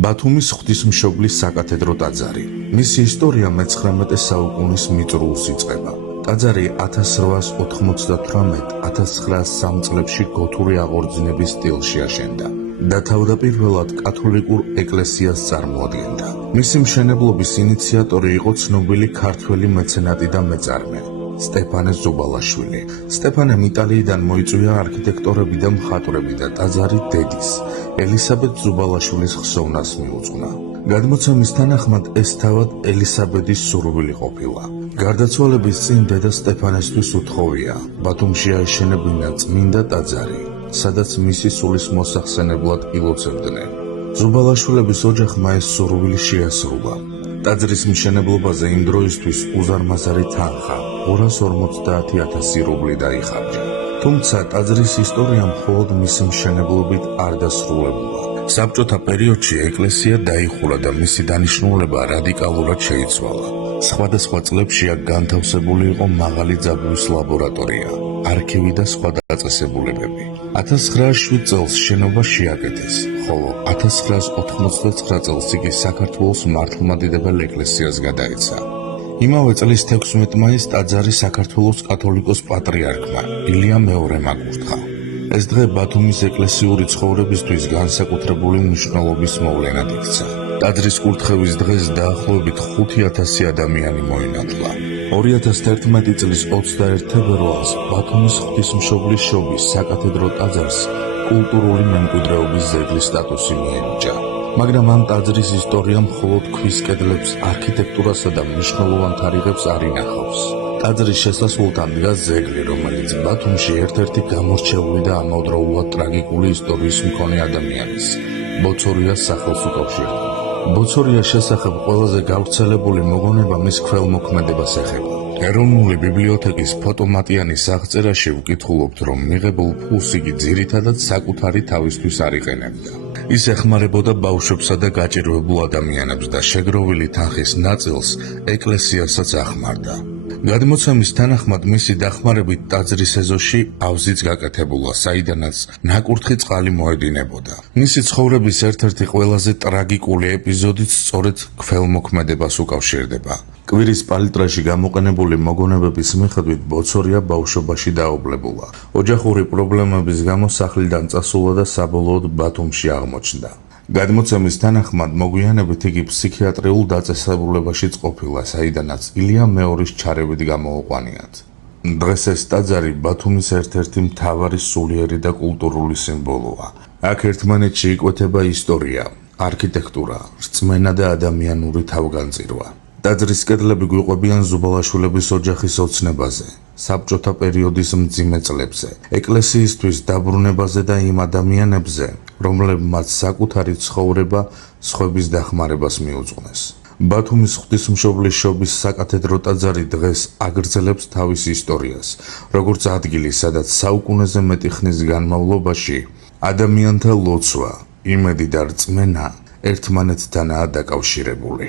ბათუმის ღვთისმშობლის საკათედრო ტაძარი. მისი ისტორია მე-19 საუკუნის მიწურულს იწყება. ტაძარი 1898-1903 წლებში გოთური აღორძინების სტილში აშენდა და თავდაპირველად კათოლიკურ ეკლესიას წარმოადგენდა. მისი მშენებლობის ინიციატორი იყო ცნობილი ქართველი მეცენატი და მეწარმე სტეფანე ზუბალაშვილი. სტეფანემ იტალიიდან მოიწვია არქიტექტორები და მხატვრები და ტაძარი დედის, ელისაბედ ზუბალაშვილის ხსოვნას მიუძღვნა. გადმოცემის თანახმად ეს თავად ელისაბედის სურვილი ყოფილა. გარდაცვალების წინ დედა სტეფანესთვის უთხოვია ბათუმში აეშენებინა წმინდა ტაძარი, სადაც მისი სულის მოსახსენებლად ილოცებდნენ. ზუბალაშვილების ოჯახმა ეს სურვილი შეასრულა. ტაძრის მშენებლობაზე იმ დროისთვის უზარმაზარი თანხა 250,000 რუბლი დაიხარჯა. თუმცა ტაძრის ისტორია მხოლოდ მისი მშენებლობით არ დასრულებულა. საბჭოთა პერიოდში ეკლესია დაიხურა და მისი დანიშნულება რადიკალურად შეიცვალა. სხვადასხვა წლებში აქ განთავსებული იყო მაღალი ძაბვის ლაბორატორია, არქივი და სხვა დაწესებულებები. 1907 წელს შენობა შეაკეთეს, ხოლო 1999 წელს იგი საქართველოს მართლმადიდებელ ეკლესიას გადაეცა. იმავე წლის 16 მაისს ტაძარი საქართველოს კათოლიკოს პატრიარქმა ილია მეორემ აკურთხა. ეს დღე ბათუმის ეკლესიური ცხოვრებისთვის განსაკუთრებული მნიშვნელობის მოვლენად იქცა. ტაძრის კურთხევის დღეს დაახლოებით 5,000 ადამიანი მოინათლა. 2011 წლის 21 თებერვალს ბათუმის ღვთისმშობლის შობის საკათედრო ტაძარს კულტურული მემკვიდრეობის ძეგლის სტატუსი მიენიჭა. მაგრამ ამ ტაძრის ისტორია მხოლოდ ქვის კედლებს, არქიტექტურასა და მნიშვნელოვან თარიღებს არ ინახავს. ტაძრის შესასვლელთან დგას ძეგლი, რომელიც ბათუმში ერთ-ერთი გამორჩეული და ამავდროულად ტრაგიკული ისტორიის მქონე ადამიანის, ბოცორიას სახელს უკავშირდება. ბოცორიას შესახებ ყველაზე გავრცელებული მოგონება მის ქველმოქმედებას ეხება. ეროვნული ბიბლიოთეკის ფოტომატიანის აღწერაში ვკითხულობთ, რომ მიღებულ ფულს იგი ძირითადად საკუთარი თავისთვის არ იყენებდა. ის ეხმარებოდა ბავშვებსა და გაჭირვებულ ადამიანებს და შეგროვილი თანხის ნაწილს ეკლესიასაც ახმარდა. გადმოცემის თანახმად მისი დახმარებით ტაძრის ეზოში ავზიც გაკეთებულა, საიდანაც ნაკურთხი წყალი მოედინებოდა. მისი ცხოვრების ერთ-ერთი ყველაზე ტრაგიკული ეპიზოდიც სწორედ ქველმოქმედებას უკავშირდება. კვირის პალიტრაში გამოყენებული მოგონებების მიხედვით ბოცორია ბავშვობაში დაობლებულა. ოჯახური პრობლემების გამო სახლიდან წასულა და საბოლოოდ ბათუმში აღმოჩნდა. გადმოცემის თანახმად მოგვიანებით იგი ფსიქიატრიულ დაწესებულებაშიც ყოფილა, საიდანაც ილია მეორის ჩარევით გამოუყვანიათ. დღეს ეს ტაძარი ბათუმის ერთ-ერთი მთავარი სულიერი და კულტურული სიმბოლოა. აქ ერთმანეთში იკვეთება ისტორია, არქიტექტურა, რწმენა და ადამიანური თავგანწირვა. ტაძრის კედლები გვიყვებიან ზუბალაშვილების ოჯახის ოცნებაზე, საბჭოთა პერიოდის მძიმე წლებზე, ეკლესიისთვის დაბრუნებაზე და იმ ადამიანებზე, რომლებმაც საკუთარი ცხოვრება სხვების დახმარებას მიუძღვნეს. ბათუმის ღვთისმშობლის შობის საკათედრო ტაძარი დღეს აგრძელებს თავის ისტორიას, როგორც ადგილი, სადაც საუკუნეზე მეტი ხნის განმავლობაში ადამიანთა ლოცვა, იმედი და რწმენა ერთმანეთთანაა დაკავშირებული.